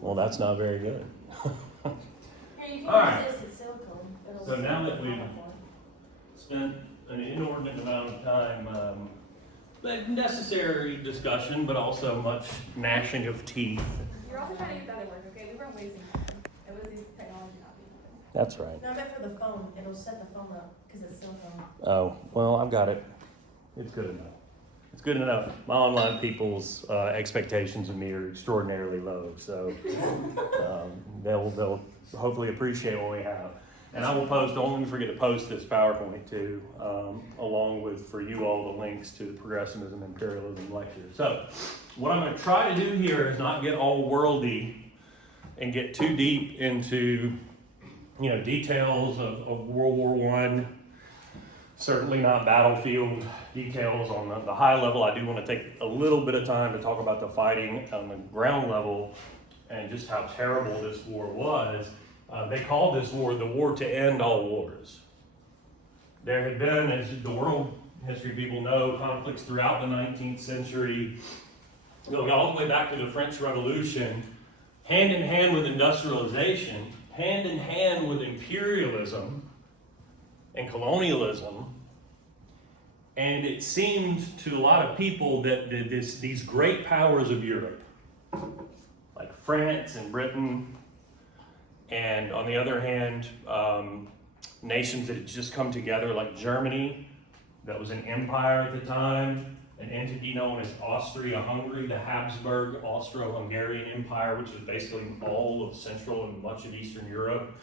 Well, that's not very good. Hey, you All can right. use this at silicone. It'll So now that we've platform. spent an inordinate amount of time, but necessary discussion, but also much gnashing of teeth. You're also trying to get that at work, okay? We weren't wasting time. It was the technology not being good. That's right. No, I meant for the phone. It'll set the phone up because it's silicone. Oh, well, I've got it. It's good enough. It's good enough. My online people's expectations of me are extraordinarily low, so they'll hopefully appreciate what we have. And I will post, don't let me forget to post this PowerPoint too, along with, for you all, the links to the Progressivism Imperialism lecture. So what I'm going to try to do here is not get all worldy and get too deep into, details of World War I. Certainly not battlefield details on the high level. I do want to take a little bit of time to talk about the fighting on the ground level and just how terrible this war was. They called this war the war to end all wars. There had been, as the world history people know, conflicts throughout the 19th century, going all the way back to the French Revolution, hand in hand with industrialization, hand in hand with imperialism and colonialism. And it seemed to a lot of people that these great powers of Europe, like France and Britain, and on the other hand, nations that had just come together, like Germany, that was an empire at the time, an entity known as Austria-Hungary, the Habsburg Austro-Hungarian Empire, which was basically all of Central and much of Eastern Europe,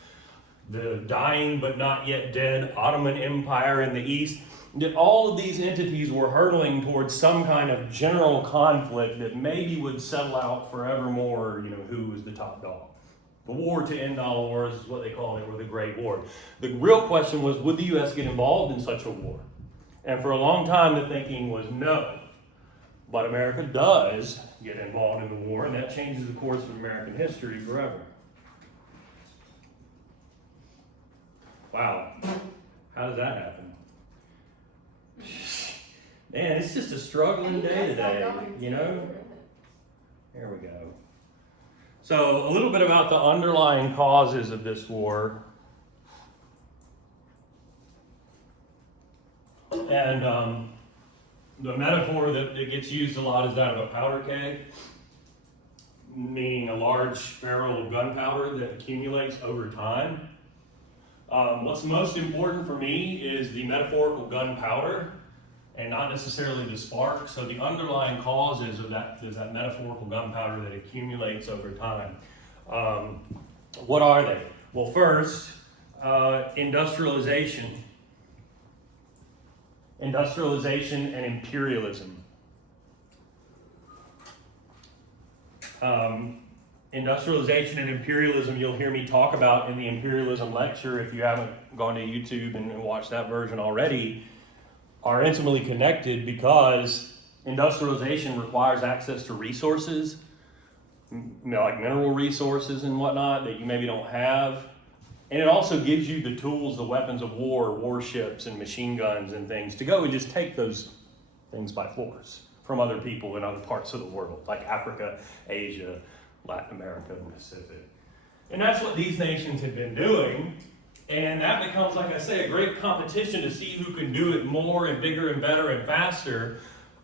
the dying but not yet dead Ottoman Empire in the East, that all of these entities were hurtling towards some kind of general conflict that maybe would settle out forevermore, who was the top dog. The war to end all wars is what they called it, or the Great War. The real question was, would the U.S. get involved in such a war? And for a long time, the thinking was no. But America does get involved in the war, and that changes the course of American history forever. Wow. How does that happen? Man, it's just a struggling day today, Here we go. So, a little bit about the underlying causes of this war. And the metaphor that gets used a lot is that of a powder keg, meaning a large barrel of gunpowder that accumulates over time. What's most important for me is the metaphorical gunpowder and not necessarily the spark. So the underlying causes of that is that metaphorical gunpowder that accumulates over time. What are they? Well, first, industrialization. Industrialization and imperialism. Industrialization and imperialism, you'll hear me talk about in the imperialism lecture if you haven't gone to YouTube and watched that version already, are intimately connected because industrialization requires access to resources, like mineral resources and whatnot that you maybe don't have. And it also gives you the tools, the weapons of war, warships and machine guns and things to go and just take those things by force from other people in other parts of the world, like Africa, Asia, Latin America, and Pacific. And that's what these nations have been doing. And that becomes, like I say, a great competition to see who can do it more and bigger and better and faster.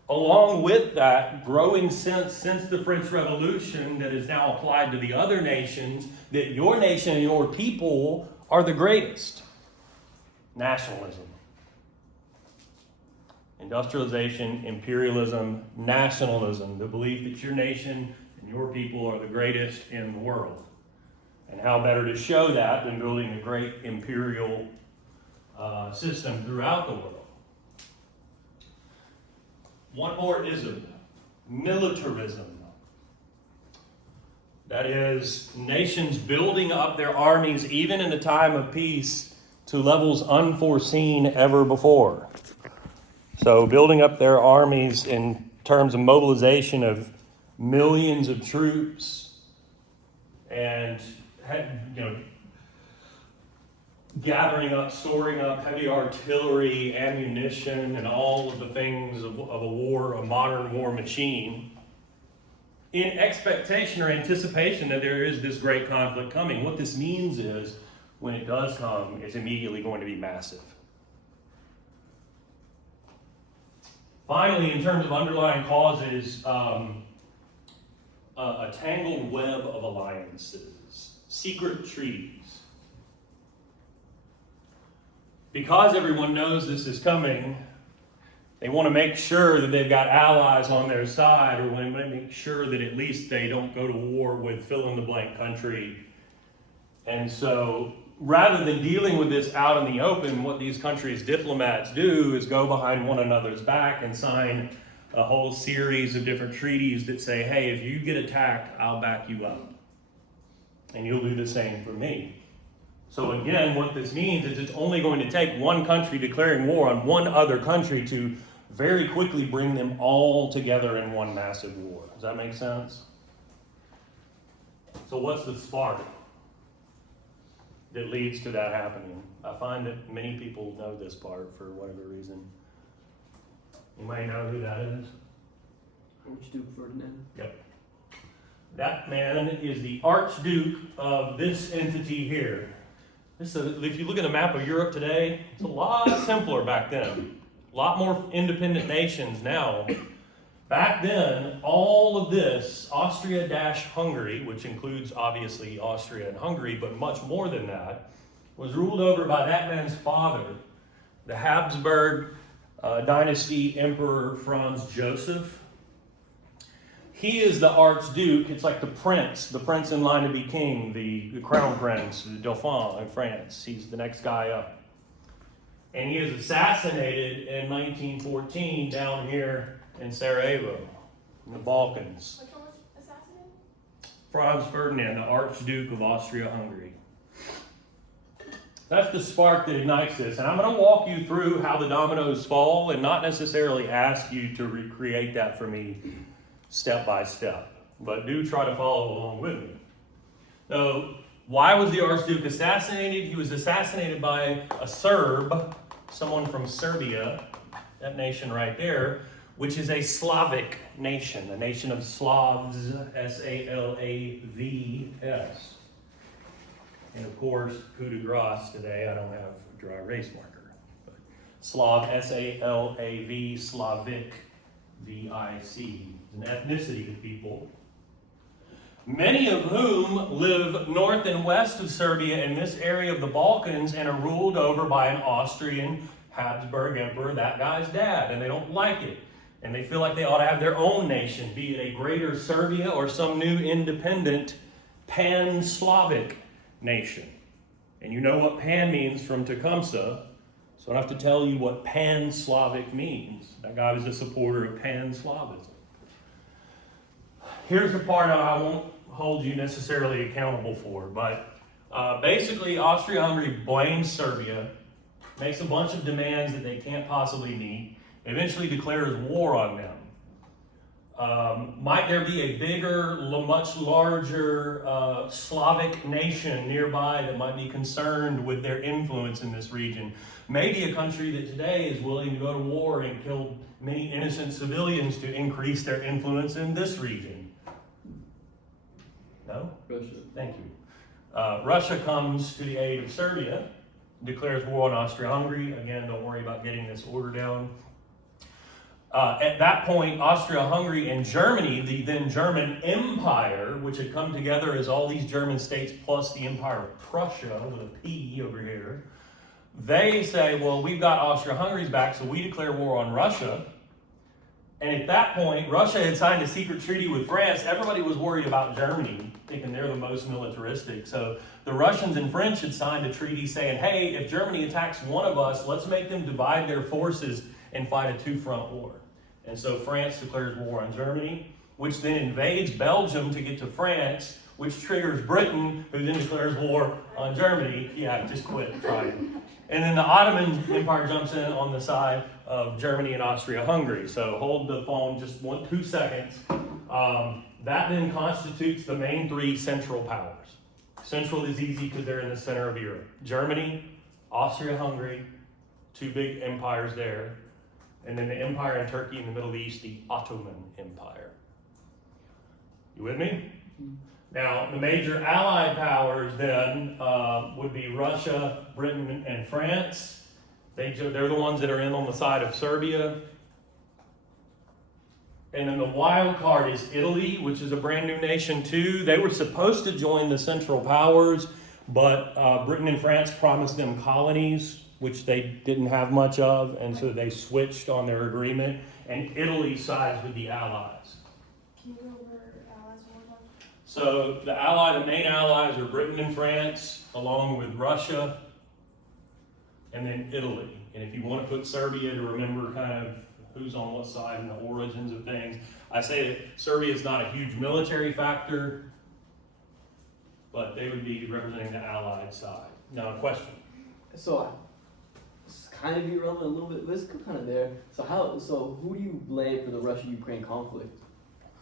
Along with that, growing sense since the French Revolution that is now applied to the other nations, that your nation and your people are the greatest. Nationalism. Industrialization, imperialism, nationalism, the belief that your nation and your people are the greatest in the world. And how better to show that than building a great imperial system throughout the world. One more ism, militarism. That is, nations building up their armies even in a time of peace to levels unforeseen ever before. So building up their armies in terms of mobilization of millions of troops and gathering up, storing up heavy artillery, ammunition, and all of the things of a war, a modern war machine. in expectation or anticipation that there is this great conflict coming. What this means is, when it does come, it's immediately going to be massive. Finally, in terms of underlying causes, a tangled web of alliances, secret treaties. Because everyone knows this is coming, they want to make sure that they've got allies on their side, or want to make sure that at least they don't go to war with fill-in-the-blank country. And so, rather than dealing with this out in the open, what these countries' diplomats do is go behind one another's back and sign a whole series of different treaties that say, hey, if you get attacked, I'll back you up. And you'll do the same for me. So again, what this means is it's only going to take one country declaring war on one other country to very quickly bring them all together in one massive war. Does that make sense? So what's the spark that leads to that happening? I find that many people know this part for whatever reason. You might know who that is. Archduke Ferdinand. Yep. That man is the Archduke of this entity here. If you look at a map of Europe today, it's a lot simpler back then. A lot more independent nations now. Back then, all of this, Austria-Hungary, which includes obviously Austria and Hungary, but much more than that, was ruled over by that man's father, the Habsburg dynasty Emperor Franz Joseph. He is the Archduke. It's like the prince in line to be king, the crown prince, the Dauphin in France. He's the next guy up. And he is assassinated in 1914 down here in Sarajevo, in the Balkans. Which one was assassinated? Franz Ferdinand, the Archduke of Austria-Hungary. That's the spark that ignites this. And I'm going to walk you through how the dominoes fall and not necessarily ask you to recreate that for me step by step, but do try to follow along with me. So, why was the Archduke assassinated? He was assassinated by a Serb, someone from Serbia, that nation right there, which is a Slavic nation, a nation of Slavs, S-A-L-A-V-S. And of course, coup de grace today, I don't have a dry erase marker. But Slav, S-A-L-A-V, Slavic, V-I-C. An ethnicity of people, many of whom live north and west of Serbia in this area of the Balkans and are ruled over by an Austrian Habsburg emperor, that guy's dad, and they don't like it. And they feel like they ought to have their own nation, be it a greater Serbia or some new independent pan-Slavic nation. And you know what pan means from Tecumseh, so I don't have to tell you what pan-Slavic means. That guy was a supporter of pan-Slavism. Here's the part I won't hold you necessarily accountable for, but basically Austria-Hungary blames Serbia, makes a bunch of demands that they can't possibly meet, eventually declares war on them. Might there be a bigger, much larger Slavic nation nearby that might be concerned with their influence in this region? Maybe a country that today is willing to go to war and kill many innocent civilians to increase their influence in this region. No? Russia. Thank you. Russia comes to the aid of Serbia, declares war on Austria-Hungary. Again, don't worry about getting this order down. At that point, Austria-Hungary and Germany, the then German Empire, which had come together as all these German states plus the Empire of Prussia with a P over here, they say, well, we've got Austria-Hungary's back, so we declare war on Russia. And at that point, Russia had signed a secret treaty with France. Everybody was worried about Germany, thinking they're the most militaristic. So the Russians and French had signed a treaty saying, hey, if Germany attacks one of us, let's make them divide their forces and fight a two-front war. And so France declares war on Germany, which then invades Belgium to get to France, which triggers Britain, who then declares war on Germany. Yeah, just quit trying. And then the Ottoman Empire jumps in on the side of Germany and Austria-Hungary. So hold the phone just 2 seconds. That then constitutes the main three central powers. Central is easy because they're in the center of Europe. Germany, Austria-Hungary, two big empires there. And then the empire in Turkey in the Middle East, the Ottoman Empire. You with me? Now, the major allied powers then would be Russia, Britain, and France. They're the ones that are in on the side of Serbia. And then the wild card is Italy, which is a brand new nation too. They were supposed to join the Central Powers, but Britain and France promised them colonies, which they didn't have much of, and so they switched on their agreement, and Italy sides with the Allies. Can you go over allies one more time? So the main allies are Britain and France, along with Russia, and then Italy. And if you want to put Serbia to remember kind of who's on what side and the origins of things, I say that Serbia is not a huge military factor, but they would be representing the Allied side. Now, a question. So, it's kind of irrelevant a little bit, but it's kind of there. So who do you blame for the Russia-Ukraine conflict?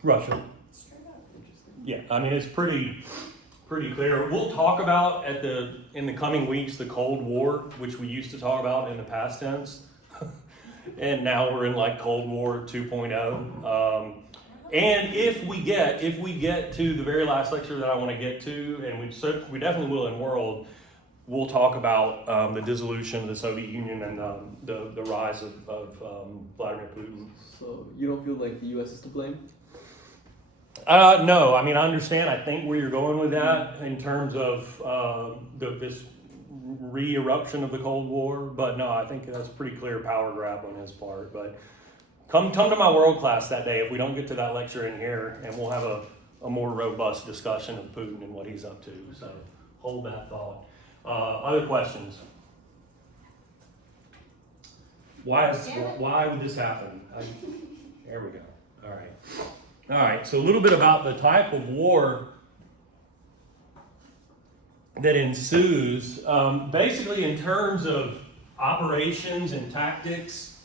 Russia. Straight up. Interesting. Yeah, I mean it's pretty clear. We'll talk about in the coming weeks the Cold War, which we used to talk about in the past tense, and now we're in like Cold War 2.0. And if we get to the very last lecture that I want to get to, and we definitely will in World, we'll talk about the dissolution of the Soviet Union and the rise of Vladimir Putin. So you don't feel like the U.S. is to blame? No, I mean, I understand. I think where you're going with that in terms of this re-eruption of the Cold War, but no, I think that's a pretty clear power grab on his part. But come to my world class that day if we don't get to that lecture in here, and we'll have a more robust discussion of Putin and what he's up to. So hold that thought. Other questions? Why would this happen? There we go. All right, so a little bit about the type of war that ensues. Basically, in terms of operations and tactics,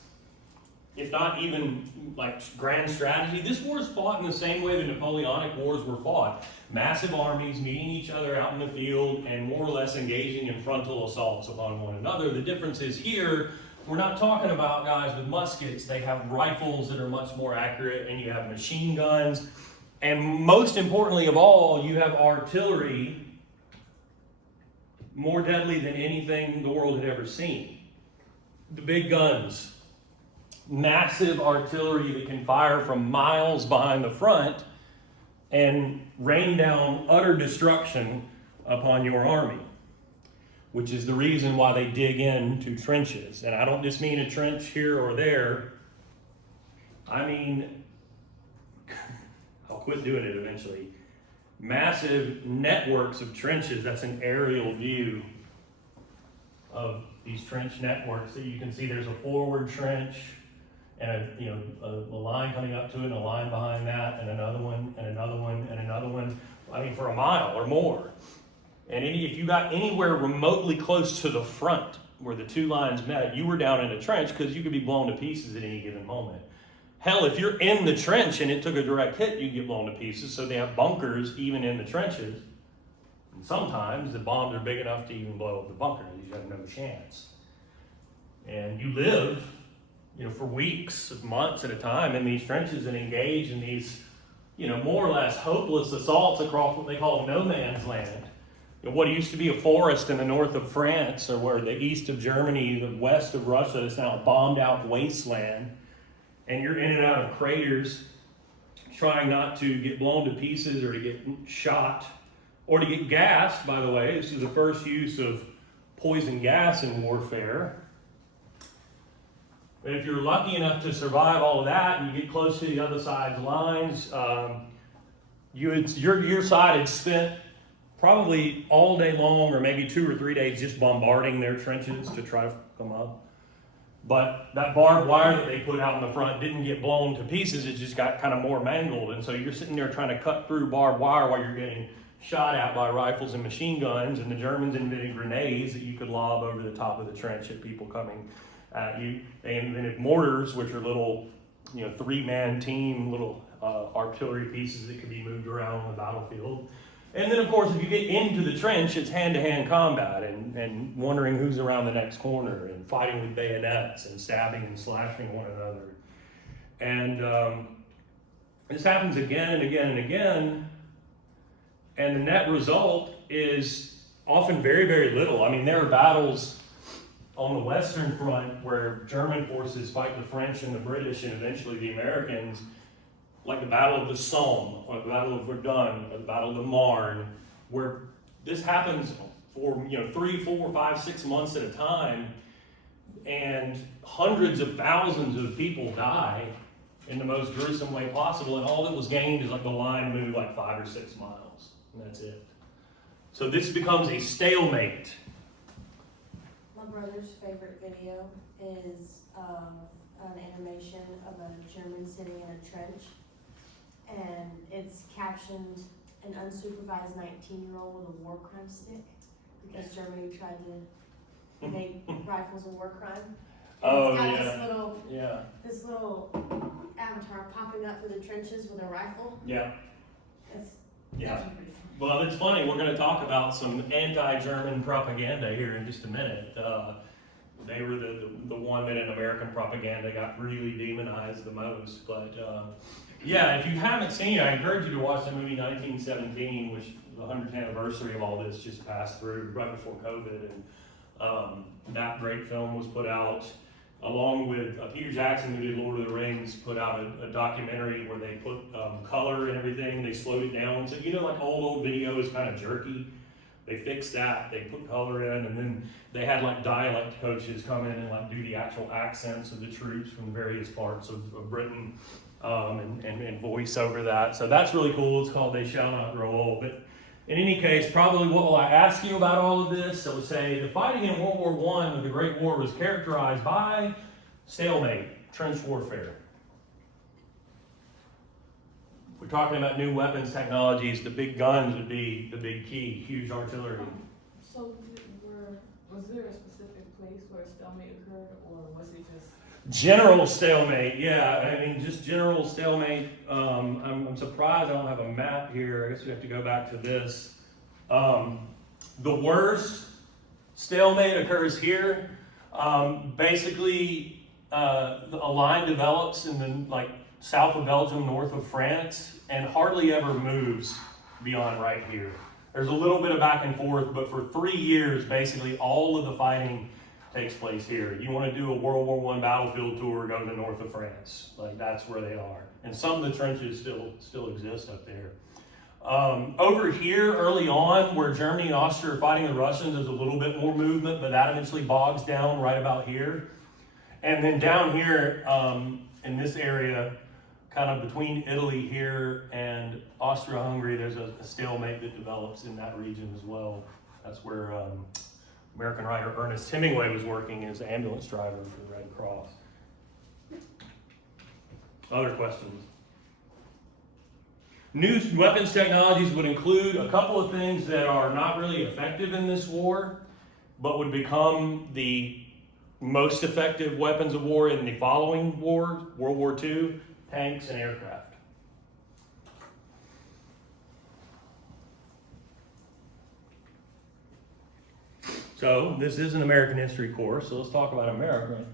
if not even like grand strategy, this war is fought in the same way the Napoleonic Wars were fought. Massive armies meeting each other out in the field and more or less engaging in frontal assaults upon one another. The difference is here, we're not talking about guys with muskets. They have rifles that are much more accurate, and you have machine guns. And most importantly of all, you have artillery more deadly than anything the world had ever seen. The big guns, massive artillery that can fire from miles behind the front and rain down utter destruction upon your army, which is the reason why they dig into trenches. And I don't just mean a trench here or there. I mean, I'll quit doing it eventually. Massive networks of trenches. That's an aerial view of these trench networks that you can see. There's a forward trench and a line coming up to it and a line behind that and another one and another one and another one. I mean, for a mile or more. And if you got anywhere remotely close to the front where the two lines met, you were down in a trench because you could be blown to pieces at any given moment. Hell, if you're in the trench and it took a direct hit, you get blown to pieces. So they have bunkers even in the trenches. And sometimes the bombs are big enough to even blow up the bunkers. You have no chance. And you live, for weeks, months at a time in these trenches and engage in these, more or less hopeless assaults across what they call no man's land. What used to be a forest in the north of France, or where the east of Germany, the west of Russia, is now a bombed out wasteland. And you're in and out of craters, trying not to get blown to pieces or to get shot or to get gassed, by the way. This is the first use of poison gas in warfare. But if you're lucky enough to survive all of that and you get close to the other side's lines, your side had spent probably all day long or maybe 2 or 3 days just bombarding their trenches to try to come up. But that barbed wire that they put out in the front didn't get blown to pieces, it just got kind of more mangled. And so you're sitting there trying to cut through barbed wire while you're getting shot at by rifles and machine guns, and the Germans invented grenades that you could lob over the top of the trench at people coming at you. They invented mortars, which are little, 3-man team, little artillery pieces that could be moved around on the battlefield. And then, of course, if you get into the trench, it's hand-to-hand combat and wondering who's around the next corner and fighting with bayonets and stabbing and slashing one another. And This happens again and again and again, and the net result is often very, very little. I mean, there are battles on the Western Front where German forces fight the French and the British and eventually the Americans, like the Battle of the Somme, or the Battle of Verdun, or the Battle of the Marne, where this happens for 3, 4, 5, 6 months at a time, and hundreds of thousands of people die in the most gruesome way possible, and all that was gained is like the line moved like 5 or 6 miles, and that's it. So this becomes a stalemate. My brother's favorite video is an animation of a German sitting in a trench, and it's captioned an unsupervised 19-year-old with a war crime stick, because Germany tried to make rifles a war crime. And Oh, it's got yeah. this little avatar popping up in the trenches with a rifle. Yeah. It's Yeah. actually pretty fun. Well, it's funny. We're going to talk about some anti-German propaganda here in just a minute. They were the one that in American propaganda got really demonized the most. But yeah, if you haven't seen it, I encourage you to watch the movie 1917, which the 100th anniversary of all this just passed through right before COVID. And that great film was put out along with Peter Jackson, who did Lord of the Rings, put out a documentary where they put color and everything. They slowed it down. So, like old video is kind of jerky. They fixed that. They put color in, and then they had like dialect coaches come in and like do the actual accents of the troops from various parts of Britain and voice over that. So that's really cool. It's called They Shall Not Grow Old. But in any case, probably what will I ask you about all of this? I would say the fighting in World War I of the Great War was characterized by stalemate, trench warfare. We're talking about new weapons technologies. The big guns would be the big key, huge artillery. So was there a specific place where stalemate occurred, or was it just? General stalemate, yeah. I mean, just general stalemate. I'm surprised I don't have a map here. I guess we have to go back to this. The worst stalemate occurs here. Basically, a line develops in the south of Belgium, north of France, and hardly ever moves beyond right here. There's a little bit of back and forth, but for 3 years, basically all of the fighting takes place here. You want to do a World War I battlefield tour, go to the north of France. That's where they are. And some of the trenches still exist up there. Over here, early on, where Germany and Austria are fighting the Russians, there's a little bit more movement, but that eventually bogs down right about here. And then down here, in this area, kind of between Italy here and Austria-Hungary, there's a stalemate that develops in that region as well. That's where American writer Ernest Hemingway was working as an ambulance driver for the Red Cross. Other questions? New weapons technologies would include a couple of things that are not really effective in this war, but would become the most effective weapons of war in the following war, World War II, tanks and aircraft. So this is an American history course, so let's talk about America.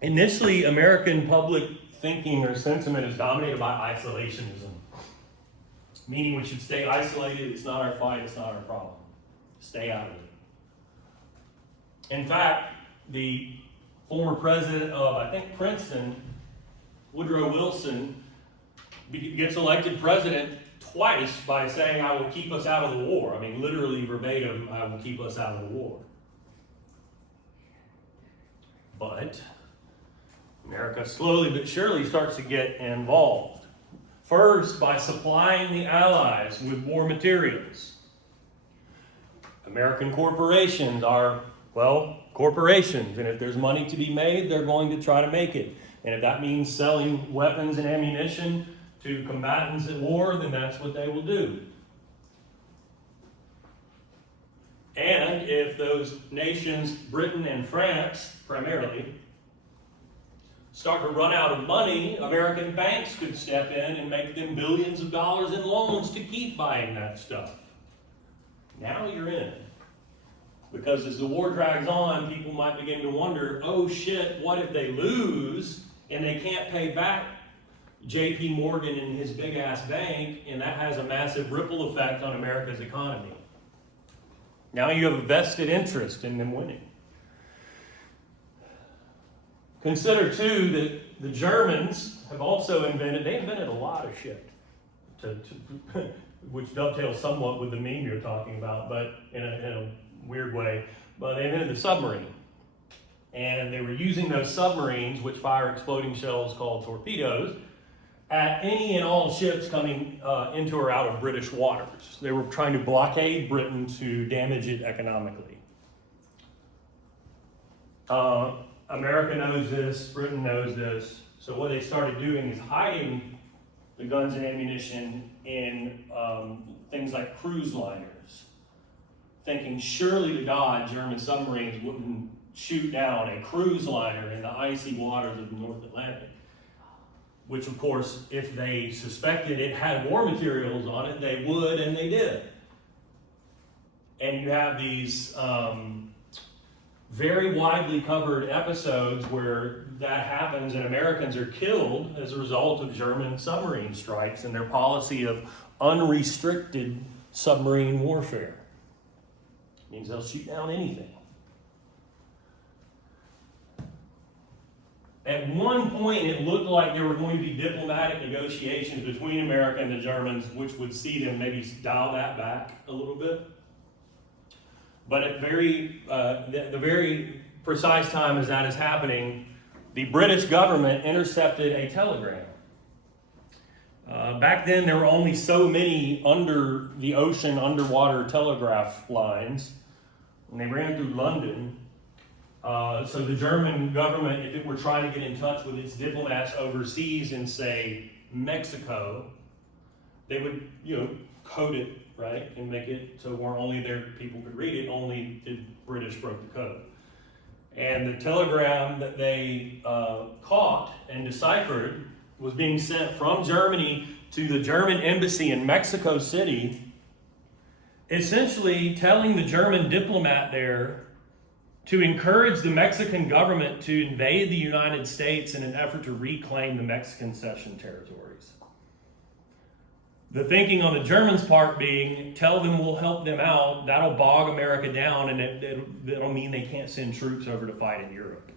Initially, American public thinking or sentiment is dominated by isolationism, meaning we should stay isolated. It's not our fight, it's not our problem. Stay out of it. In fact, the former president of, I think, Princeton, Woodrow Wilson, gets elected president twice by saying, I will keep us out of the war. I mean, literally verbatim, I will keep us out of the war. But America slowly but surely starts to get involved. First, by supplying the Allies with war materials. American corporations are, corporations, and if there's money to be made, they're going to try to make it. And if that means selling weapons and ammunition to combatants at war, then that's what they will do. And if those nations, Britain and France primarily, start to run out of money, American banks could step in and make them billions of dollars in loans to keep buying that stuff. Now you're in. Because as the war drags on, people might begin to wonder, oh shit, what if they lose and they can't pay back JP Morgan and his big ass bank, and that has a massive ripple effect on America's economy. Now you have a vested interest in them winning. Consider too that the Germans have also they invented a lot of shit, which dovetails somewhat with the meme you're talking about, but in a weird way. But they invented the submarine. And they were using those submarines, which fire exploding shells called torpedoes, at any and all ships coming into or out of British waters. They were trying to blockade Britain to damage it economically. America knows this, Britain knows this. So what they started doing is hiding the guns and ammunition in things like cruise liners, thinking surely to God German submarines wouldn't shoot down a cruise liner in the icy waters of the North Atlantic. Which, of course, if they suspected it had war materials on it, they would, and they did. And you have these very widely covered episodes where that happens and Americans are killed as a result of German submarine strikes and their policy of unrestricted submarine warfare. It means they'll shoot down anything. At one point, it looked like there were going to be diplomatic negotiations between America and the Germans, which would see them maybe dial that back a little bit. But at the very precise time as that is happening, the British government intercepted a telegram. Back then, there were only so many under the ocean underwater telegraph lines, and they ran through London. So the German government, if it were trying to get in touch with its diplomats overseas in, say, Mexico, they would, code it, right, and make it so where only their people could read it, only the British broke the code. And the telegram that they caught and deciphered was being sent from Germany to the German embassy in Mexico City, essentially telling the German diplomat there to encourage the Mexican government to invade the United States in an effort to reclaim the Mexican cession territories. The thinking on the Germans' part being, tell them we'll help them out, that'll bog America down, and it'll mean they can't send troops over to fight in Europe.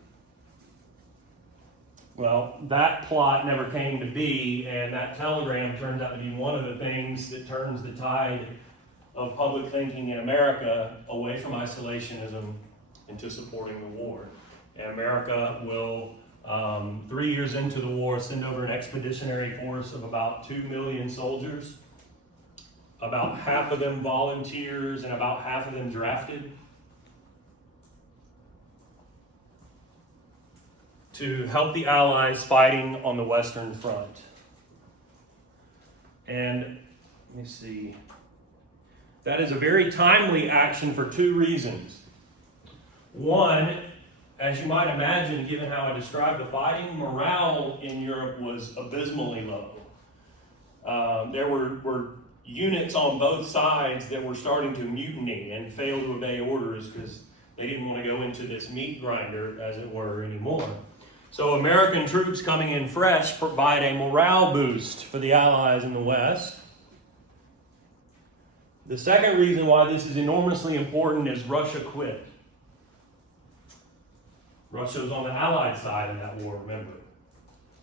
Well, that plot never came to be, and that telegram turns out to be one of the things that turns the tide of public thinking in America away from isolationism into supporting the war. And America will, 3 years into the war, send over an expeditionary force of about 2 million soldiers, about half of them volunteers and about half of them drafted, to help the Allies fighting on the Western Front. And let me see. That is a very timely action for two reasons. One, as you might imagine, given how I described the fighting, morale in Europe was abysmally low. There were units on both sides that were starting to mutiny and fail to obey orders because they didn't want to go into this meat grinder, as it were, anymore. So American troops coming in fresh provide a morale boost for the Allies in the West. The second reason why this is enormously important is Russia quit. Russia was on the Allied side in that war, remember.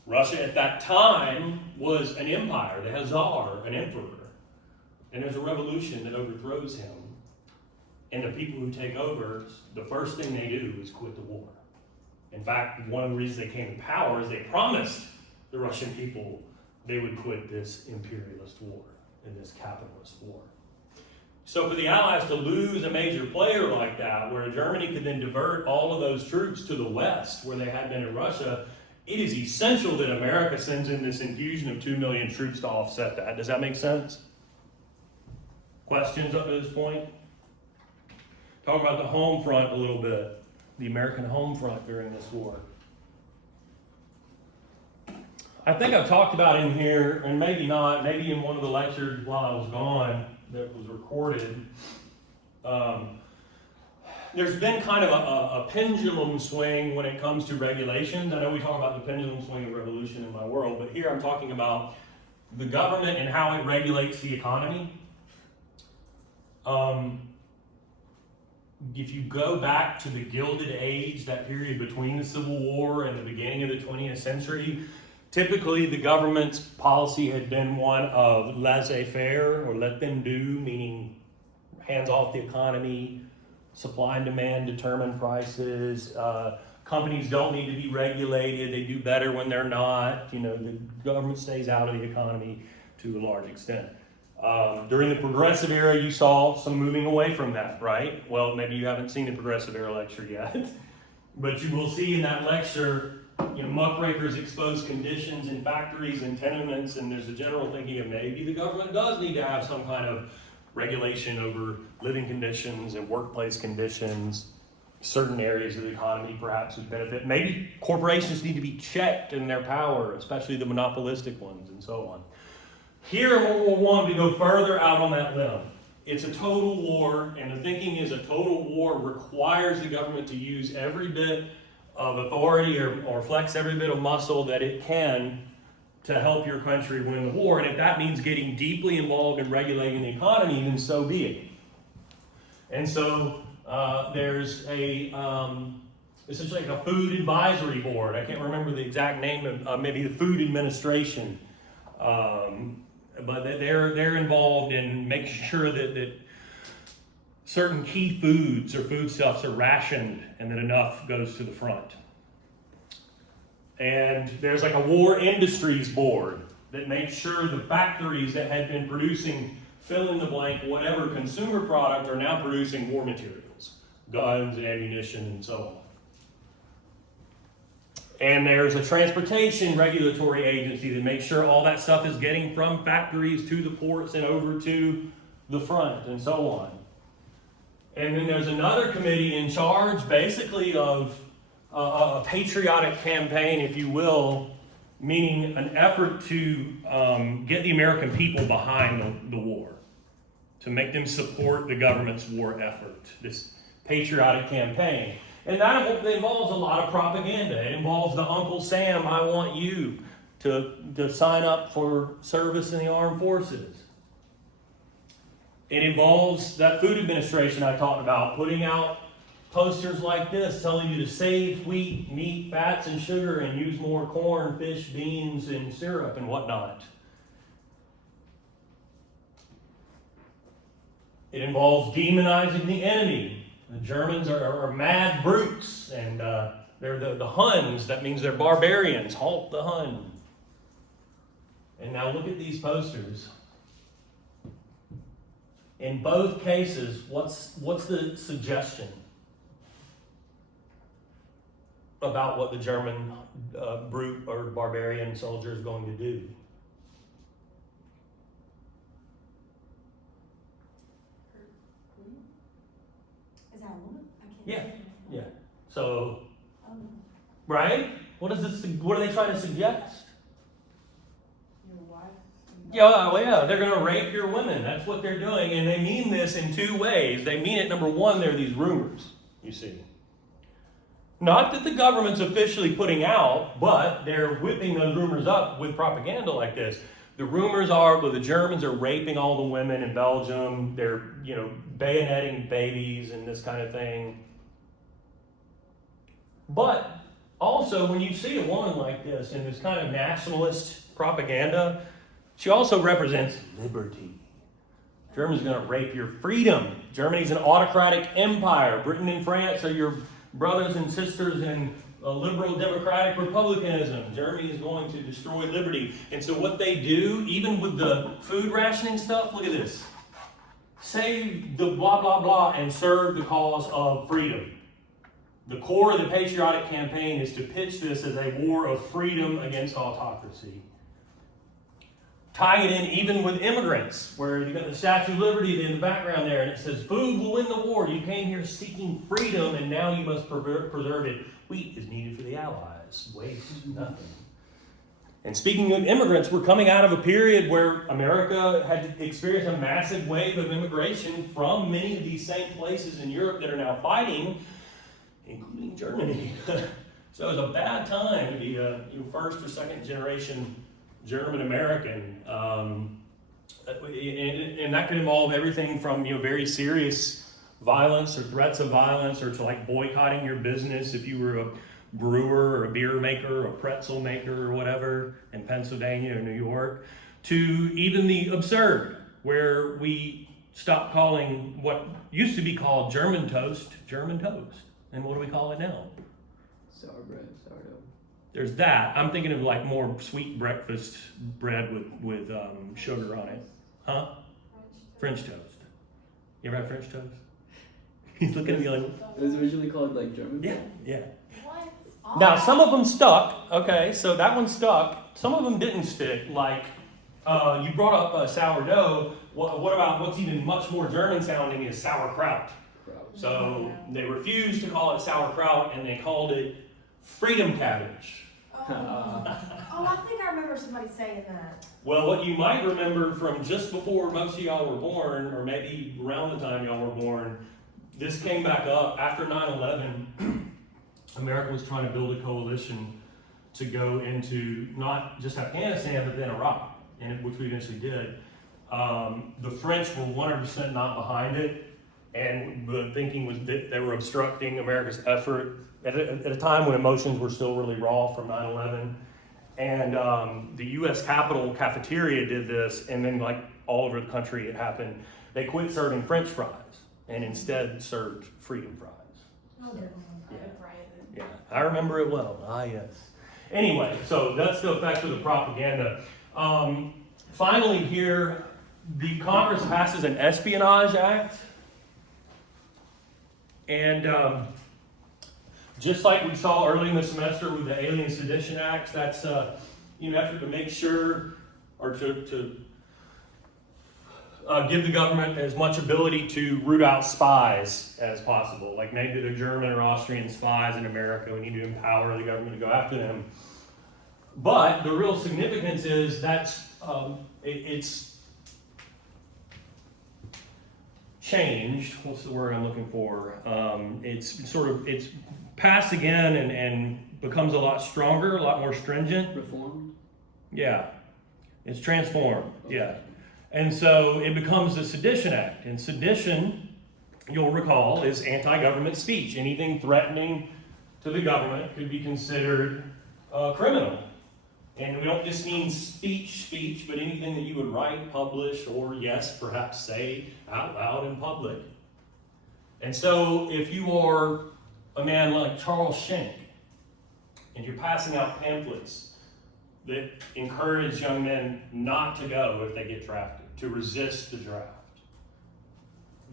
Russia at that time was an empire. They had a czar, an emperor. And there's a revolution that overthrows him. And the people who take over, the first thing they do is quit the war. In fact, one of the reasons they came to power is they promised the Russian people they would quit this imperialist war and this capitalist war. So for the Allies to lose a major player like that, where Germany could then divert all of those troops to the west, where they had been in Russia, it is essential that America sends in this infusion of 2 million troops to offset that. Does that make sense? Questions up to this point? Talk about the home front a little bit. The American home front during this war. I think I've talked about in here, and maybe not, maybe in one of the lectures while I was gone that was recorded. there's been kind of a pendulum swing when it comes to regulations. I know we talk about the pendulum swing of revolution in my world, but here I'm talking about the government and how it regulates the economy. If you go back to the Gilded Age, that period between the Civil War and the beginning of the 20th century, typically the government's policy had been one of laissez-faire, or let them do, meaning hands off the economy, supply and demand determine prices, companies don't need to be regulated, they do better when they're not, the government stays out of the economy to a large extent. During the Progressive Era, you saw some moving away from that, right? Well, maybe you haven't seen the Progressive Era lecture yet, but you will see in that lecture, muckrakers expose conditions in factories and tenements, and there's a general thinking of maybe the government does need to have some kind of regulation over living conditions and workplace conditions. Certain areas of the economy perhaps would benefit. Maybe corporations need to be checked in their power, especially the monopolistic ones and so on. Here in World War I, we go further out on that limb. It's a total war, and the thinking is a total war requires the government to use every bit of authority or flex every bit of muscle that it can to help your country win the war. And if that means getting deeply involved in regulating the economy, then so be it. And so there's essentially like a food advisory board. I can't remember the exact name of maybe the Food Administration. But they're involved in making sure that certain key foods or foodstuffs are rationed and that enough goes to the front. And there's like a war industries board that makes sure the factories that had been producing fill in the blank whatever consumer product are now producing war materials, guns and ammunition and so on. And there's a transportation regulatory agency that makes sure all that stuff is getting from factories to the ports and over to the front and so on. And then there's another committee in charge basically of a patriotic campaign, if you will, meaning an effort to get the American people behind the war, to make them support the government's war effort, this patriotic campaign. And that involves a lot of propaganda. It involves the Uncle Sam, I want you to sign up for service in the armed forces. It involves that food administration I talked about, putting out posters like this telling you to save wheat, meat, fats, and sugar and use more corn, fish, beans, and syrup and whatnot. It involves demonizing the enemy. The Germans are mad brutes, and they're the Huns. That means they're barbarians. Halt the Hun. And now look at these posters. In both cases, what's the suggestion about what the German brute or barbarian soldier is going to do? Is that a woman? I can't Yeah. see. Yeah. So, Oh, right? What are they trying to suggest? Your wife? Yeah, well, yeah, they're going to rape your women. That's what they're doing. And they mean this in two ways. They mean it, number one, there are these rumors, you see. Not that the government's officially putting out, but they're whipping those rumors up with propaganda like this. The rumors are, well, the Germans are raping all the women in Belgium. They're, bayoneting babies and this kind of thing. But also, when you see a woman like this in this kind of nationalist propaganda, she also represents liberty. Germany's going to rape your freedom. Germany's an autocratic empire. Britain and France are your brothers and sisters in liberal democratic republicanism. Germany is going to destroy liberty. And so what they do, even with the food rationing stuff, look at this. Save the blah, blah, blah, and serve the cause of freedom. The core of the patriotic campaign is to pitch this as a war of freedom against autocracy. Tying it in even with immigrants, where you've got the Statue of Liberty in the background there, and it says, food will win the war. You came here seeking freedom, and now you must preserve it. Wheat is needed for the Allies. Waste nothing. And speaking of immigrants, we're coming out of a period where America had experienced a massive wave of immigration from many of these same places in Europe that are now fighting, including Germany. So it was a bad time to be a first or second generation German American. And that could involve everything from very serious violence or threats of violence, or to like boycotting your business if you were a brewer or a beer maker or a pretzel maker or whatever in Pennsylvania or New York, to even the absurd, where we stopped calling what used to be called German toast. And what do we call it now? Sour bread, sourdough. There's that. I'm thinking of like more sweet breakfast bread with sugar on it. Huh? French toast. You ever had French toast? He's looking at me like, It was originally called like German. yeah, yeah. What? Now, some of them stuck, okay, so that one stuck. Some of them didn't stick, like you brought up sourdough. What about what's even much more German sounding is sauerkraut. So they refused to call it sauerkraut and they called it freedom cabbage. Oh, I think I remember somebody saying that. Well, what you might remember from just before most of y'all were born, or maybe around the time y'all were born, this came back up after 9/11. America was trying to build a coalition to go into not just Afghanistan, but then Iraq, which we eventually did. The French were 100% not behind it, and the thinking was that they were obstructing America's effort at a time when emotions were still really raw from 9/11. And the U.S. Capitol cafeteria did this, and then like all over the country it happened. They quit serving French fries and instead served freedom fries. Yeah, I remember it well. Ah, yes. Anyway, so that's the effect of the propaganda. Finally here, the Congress passes an Espionage Act. And just like we saw early in the semester with the Alien Sedition Acts, that's an effort to make sure, or to give the government as much ability to root out spies as possible. Like maybe they're German or Austrian spies in America, we need to empower the government to go after them. But the real significance is that's it's changed. What's the word I'm looking for? It's passed again and becomes a lot stronger, a lot more stringent. Reformed? Yeah, it's transformed. Yeah. And so it becomes the Sedition Act. And sedition, you'll recall, is anti-government speech. Anything threatening to the government could be considered criminal. And we don't just mean speech, but anything that you would write, publish, or yes, perhaps say out loud in public. And so if you are a man like Charles Schenck, and you're passing out pamphlets that encourage young men not to go if they get drafted, to resist the draft,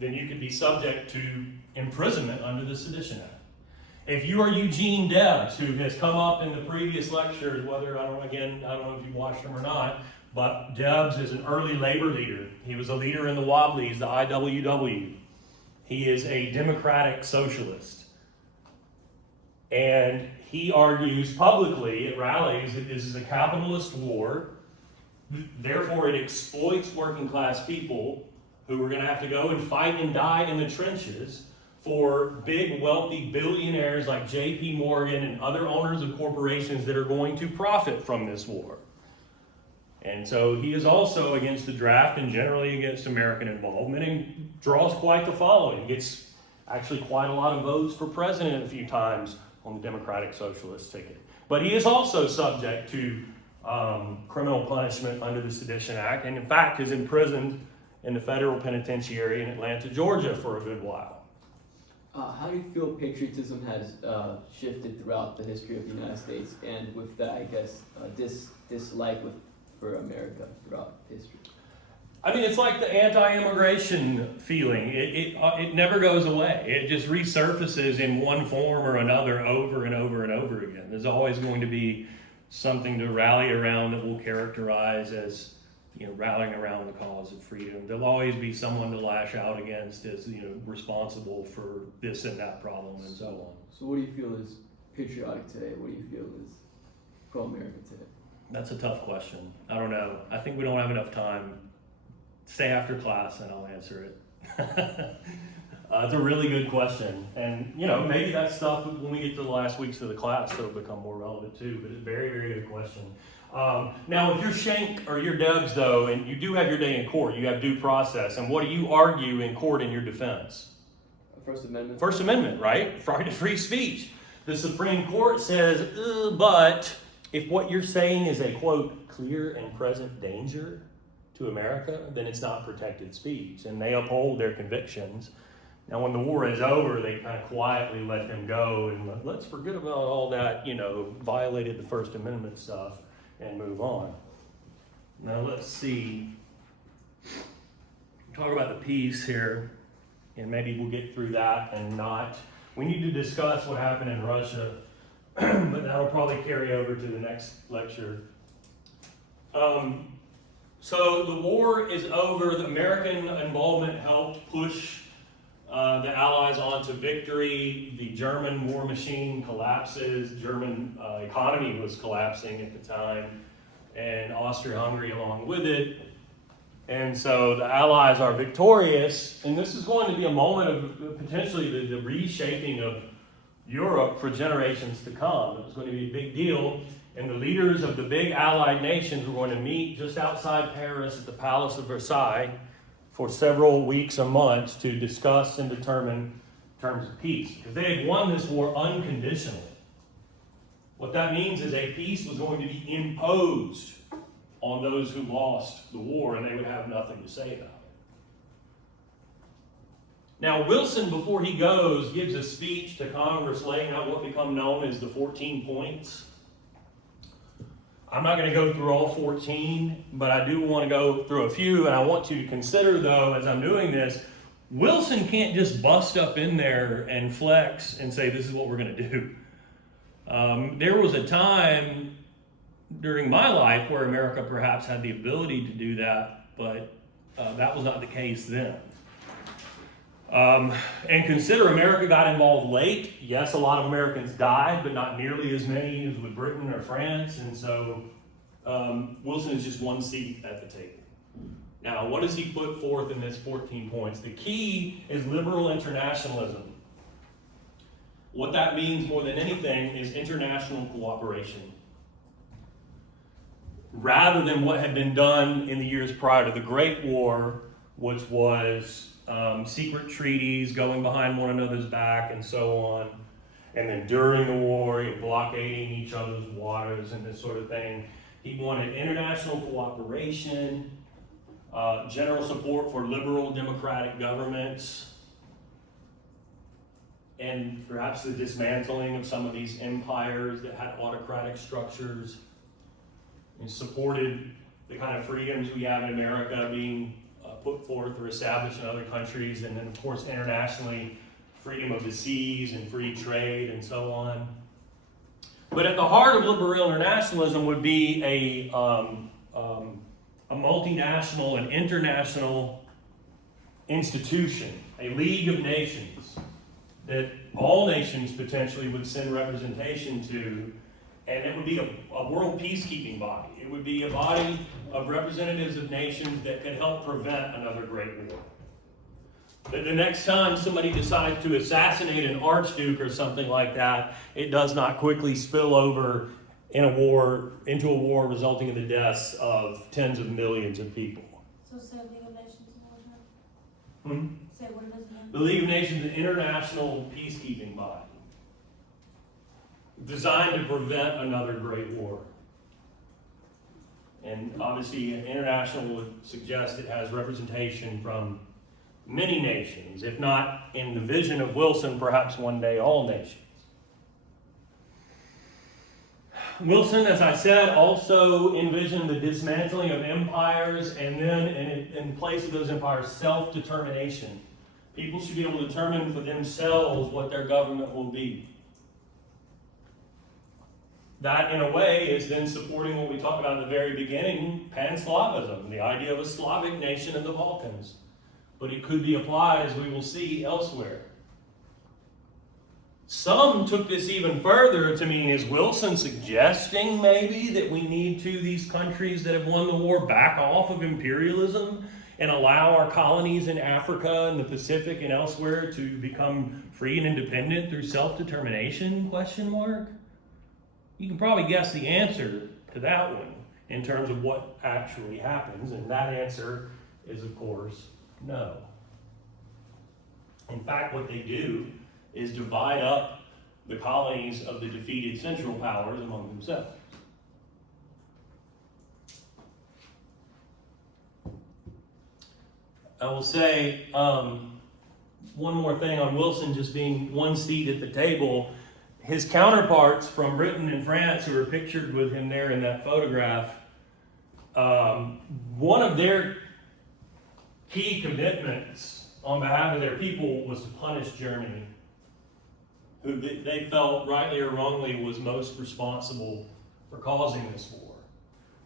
then you could be subject to imprisonment under the Sedition Act. If you are Eugene Debs, who has come up in the previous lectures, whether, I don't know if you've watched them or not, but Debs is an early labor leader. He was a leader in the Wobblies, the IWW. He is a democratic socialist. And he argues publicly at rallies that this is a capitalist war. Therefore, it exploits working class people who are going to have to go and fight and die in the trenches for big, wealthy billionaires like J.P. Morgan and other owners of corporations that are going to profit from this war. And so he is also against the draft and generally against American involvement, and draws quite the following. Gets actually quite a lot of votes for president a few times on the Democratic Socialist ticket. But he is also subject to criminal punishment under the Sedition Act, and in fact is imprisoned in the federal penitentiary in Atlanta, Georgia for a good while. How do you feel patriotism has shifted throughout the history of the United States, and with that, I guess, dislike for America throughout history? I mean, it's like the anti-immigration feeling. It never goes away. It just resurfaces in one form or another over and over and over again. There's always going to be something to rally around that we'll characterize as, rallying around the cause of freedom. There'll always be someone to lash out against as, responsible for this and that problem and so on. So what do you feel is patriotic today? What do you feel is pro-American today? That's a tough question. I don't know. I think we don't have enough time. Stay after class and I'll answer it. It's a really good question. And, you know, maybe that stuff, when we get to the last weeks of the class, it'll become more relevant too, but it's a very, very good question. Now, if you're Schenck or you're Debs, though, and you do have your day in court, you have due process, and what do you argue in court in your defense? First Amendment. First Amendment, right? Right to free speech. The Supreme Court says, but if what you're saying is a, quote, clear and present danger to America, then it's not protected speech. And they uphold their convictions. Now, when the war is over, they kind of quietly let them go and let's forget about all that, you know, violated the First Amendment stuff and move on. Now, let's see. Talk about the peace here, and maybe we'll get through that and not. We need to discuss what happened in Russia, but that'll probably carry over to the next lecture. So the war is over. The American involvement helped push the Allies on to victory. The German war machine collapses. German economy was collapsing at the time, and Austria-Hungary along with it. And so the Allies are victorious, and this is going to be a moment of potentially the reshaping of Europe for generations to come. It was going to be a big deal, and the leaders of the big Allied nations were going to meet just outside Paris at the Palace of Versailles for several weeks or months to discuss and determine terms of peace, because they had won this war unconditionally. What that means is a peace was going to be imposed on those who lost the war, and they would have nothing to say about it. Now, Wilson, before he goes, gives a speech to Congress laying out what become known as the 14 points. I'm not going to go through all 14, but I do want to go through a few, and I want you to consider, though, as I'm doing this, Wilson can't just bust up in there and flex and say, this is what we're going to do. There was a time during my life where America perhaps had the ability to do that, but that was not the case then. And consider America got involved late. Yes, a lot of Americans died, but not nearly as many as with Britain or France. And so Wilson is just one seat at the table. Now, what does he put forth in this 14 points? The key is liberal internationalism. What that means more than anything is international cooperation. Rather than what had been done in the years prior to the Great War, which was secret treaties, going behind one another's back, and so on. And then during the war, blockading each other's waters and this sort of thing. He wanted international cooperation, general support for liberal democratic governments, and perhaps the dismantling of some of these empires that had autocratic structures, and supported the kind of freedoms we have in America being put forth or established in other countries, and then of course internationally, freedom of the seas and free trade and so on. But at the heart of liberal internationalism would be a multinational and international institution, a League of Nations, that all nations potentially would send representation to, and it would be a world peacekeeping body. It would be a body of representatives of nations that could help prevent another great war. That the next time somebody decides to assassinate an archduke or something like that, it does not quickly spill over into a war resulting in the deaths of tens of millions of people. So say League of Nations one more time? Say what it is again? The League of Nations is an international peacekeeping body designed to prevent another great war. And obviously, international would suggest it has representation from many nations, if not in the vision of Wilson, perhaps one day all nations. Wilson, as I said, also envisioned the dismantling of empires, and then in place of those empires, self-determination. People should be able to determine for themselves what their government will be. That, in a way, is then supporting what we talked about in the very beginning, Pan-Slavism, the idea of a Slavic nation in the Balkans. But it could be applied, as we will see, elsewhere. Some took this even further to mean, is Wilson suggesting maybe that we need to, these countries that have won the war, back off of imperialism and allow our colonies in Africa and the Pacific and elsewhere to become free and independent through self-determination, question mark? You can probably guess the answer to that one in terms of what actually happens, and that answer is, of course, no. In fact, what they do is divide up the colonies of the defeated Central Powers among themselves. I will say one more thing on Wilson just being one seat at the table. His counterparts from Britain and France who are pictured with him there in that photograph, one of their key commitments on behalf of their people was to punish Germany, who they felt, rightly or wrongly, was most responsible for causing this war.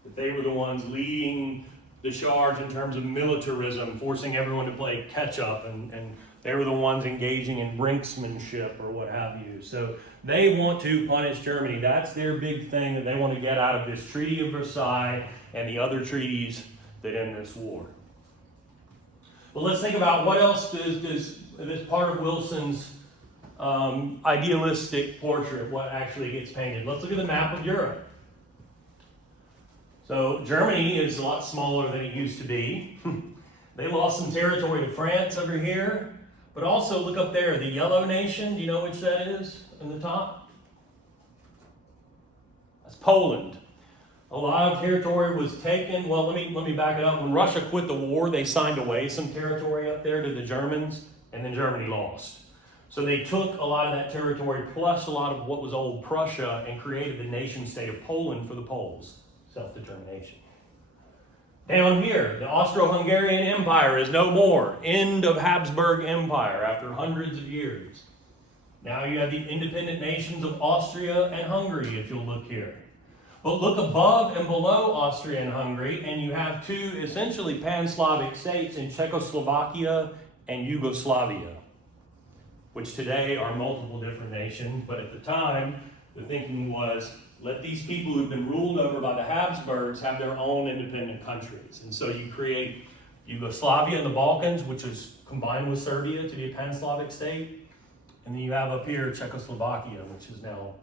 That they were the ones leading the charge in terms of militarism, forcing everyone to play catch up, and they were the ones engaging in brinksmanship or what have you. So they want to punish Germany. That's their big thing that they want to get out of this Treaty of Versailles and the other treaties that end this war. But let's think about what else does this part of Wilson's idealistic portrait, what actually gets painted. Let's look at the map of Europe. So Germany is a lot smaller than it used to be. They lost some territory to France over here, but also look up there, the yellow nation. Do you know which that is in the top? That's Poland. A lot of territory was taken. Well, let me back it up. When Russia quit the war, they signed away some territory up there to the Germans, and then Germany lost. So they took a lot of that territory, plus a lot of what was old Prussia, and created the nation state of Poland for the Poles, self-determination. Down here, the Austro-Hungarian Empire is no more. End of Habsburg Empire after hundreds of years. Now you have the independent nations of Austria and Hungary, if you'll look here. But look above and below Austria and Hungary, and you have two essentially pan-Slavic states in Czechoslovakia and Yugoslavia, which today are multiple different nations, but at the time, the thinking was, let these people who've been ruled over by the Habsburgs have their own independent countries. And so you create Yugoslavia in the Balkans, which is combined with Serbia to be a pan-Slavic state. And then you have up here Czechoslovakia, which is now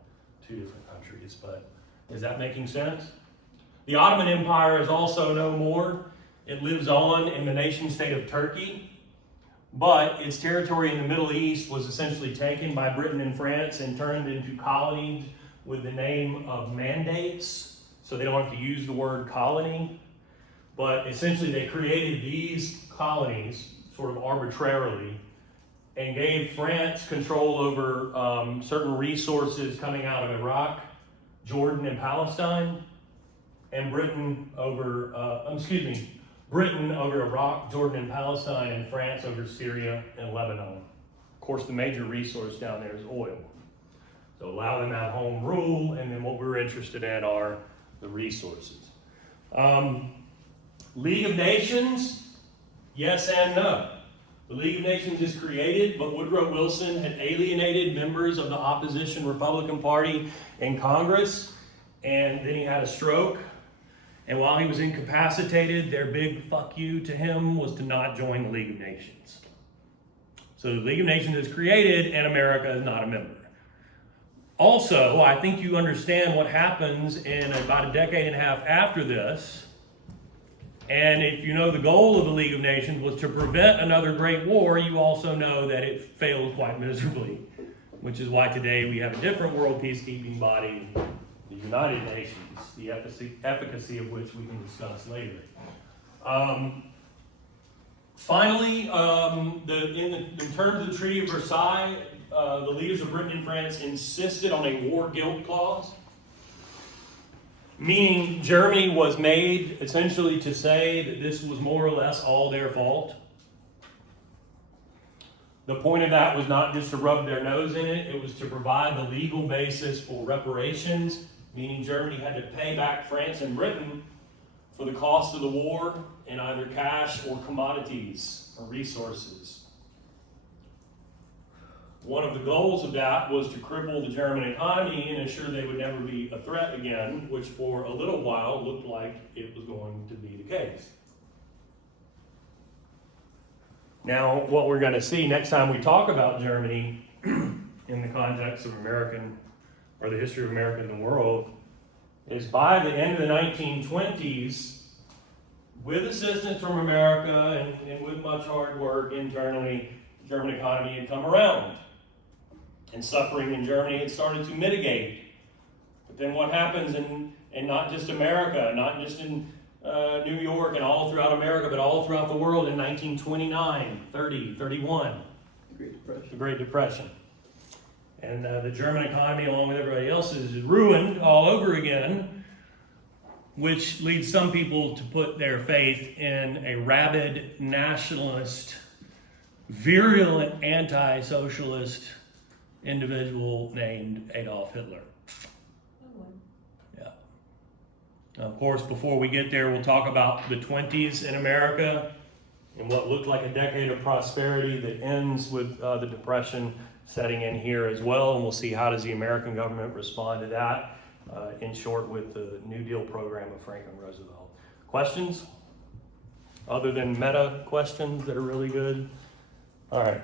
two different countries. But is that making sense? The Ottoman Empire is also no more. It lives on in the nation state of Turkey. But its territory in the Middle East was essentially taken by Britain and France and turned into colonies with the name of mandates, so they don't have to use the word colony. But essentially they created these colonies sort of arbitrarily and gave France control over certain resources coming out of Iraq, Jordan, and Palestine, and Britain over Iraq, Jordan, and Palestine, and France over Syria and Lebanon. Of course, the major resource down there is oil. So allow them to have home rule, and then what we're interested in are the resources. League of Nations, yes and no. The League of Nations is created, but Woodrow Wilson had alienated members of the opposition Republican Party in Congress, and then he had a stroke. And while he was incapacitated, their big fuck you to him was to not join the League of Nations. So the League of Nations is created, and America is not a member. Also, I think you understand what happens in about a decade and a half after this. And if you know the goal of the League of Nations was to prevent another great war, you also know that it failed quite miserably, which is why today we have a different world peacekeeping body, the United Nations, the efficacy of which we can discuss later. Finally, in terms of the Treaty of Versailles, the leaders of Britain and France insisted on a war guilt clause, meaning Germany was made essentially to say that this was more or less all their fault. The point of that was not just to rub their nose in it, it was to provide the legal basis for reparations, meaning Germany had to pay back France and Britain for the cost of the war in either cash or commodities or resources. One of the goals of that was to cripple the German economy and ensure they would never be a threat again, which for a little while looked like it was going to be the case. Now, what we're going to see next time we talk about Germany in the context of American, or the history of America in the world, is by the end of the 1920s, with assistance from America and with much hard work internally, the German economy had come around. And suffering in Germany had started to mitigate. But then what happens in not just America, not just in New York and all throughout America, but all throughout the world in 1929, 30, 31, The Great Depression. the Great Depression. And the German economy, along with everybody else's, is ruined all over again, which leads some people to put their faith in a rabid nationalist, virulent anti-socialist individual named Adolf Hitler. Yeah. Of course, before we get there, we'll talk about the 20s in America and what looked like a decade of prosperity that ends with the Depression setting in here as well. And we'll see how does the American government respond to that, in short, with the New Deal program of Franklin Roosevelt. Questions? Other than meta questions that are really good? All right.